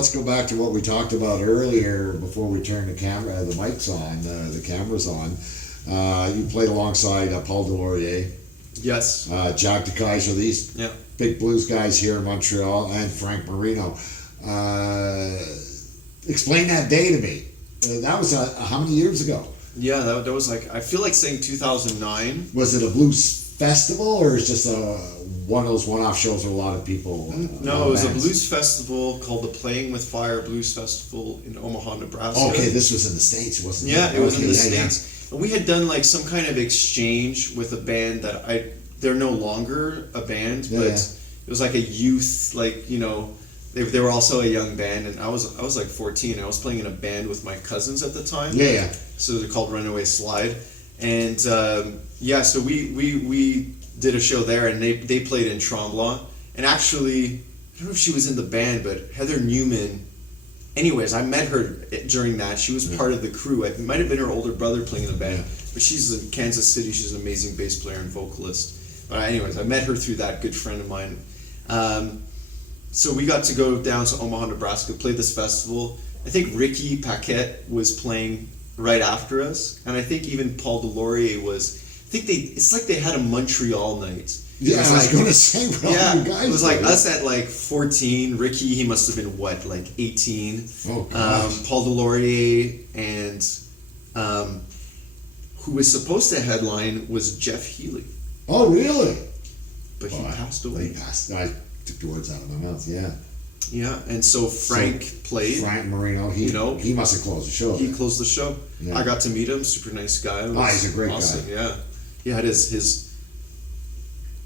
let's go back to what we talked about earlier before we turned the mics on, the cameras on. You played alongside Paul Delorier, Yes. Jack DeKaiser, these big blues guys here in Montreal, and Frank Marino. Explain that day to me. That was how many years ago? Yeah, that was like, I feel like saying 2009. Was it a blues festival, or is just one of those one-off shows where a lot of people? No, it was a blues festival called the Playing with Fire Blues Festival in Omaha, Nebraska. Okay, this was in the States, wasn't it? Yeah, it was in the States. And we had done like some kind of exchange with a band that they're no longer a band, but it was like a youth, like, you know, they were also a young band, and I was like 14. I was playing in a band with my cousins at the time. Yeah. So they're called Runaway Slide, and so we did a show there, and they played in Tremblant, and actually I don't know if she was in the band, but Heather Newman. Anyways, I met her during that. She was part of the crew. It might have been her older brother playing in the band, but she's in Kansas City. She's an amazing bass player and vocalist. But anyways, I met her through that, good friend of mine. So we got to go down to Omaha, Nebraska, play this festival. I think Ricky Paquette was playing right after us, and I think even Paul Delorier was. I think it's like they had a Montreal night. Yeah, I was going to say, you guys. It was like us at like 14. Ricky, he must have been what, like 18. Oh gosh. Paul Delorier, and who was supposed to headline was Jeff Healey. Oh really? But he passed away. He passed. I took the words out of my mouth. Yeah. Yeah, and so Frank played. Frank Marino, he must have closed the show. He closed the show. Yeah. I got to meet him. Super nice guy. He's a great awesome guy. Yeah, he had his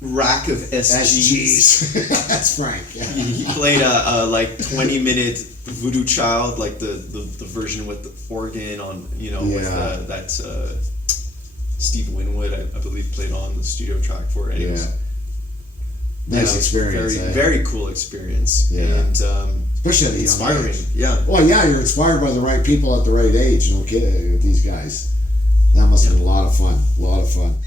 rack of SGs. That's Frank. Yeah. He played a like 20-minute Voodoo Child, like the version with the organ on, with that Steve Winwood, I believe, played on the studio track for it. Anyways. Yeah. Nice experience. Very cool experience. Yeah. And especially at a inspiring. Young age. Yeah. Well, yeah, you're inspired by the right people at the right age. No kidding with these guys. That must have been a lot of fun. A lot of fun.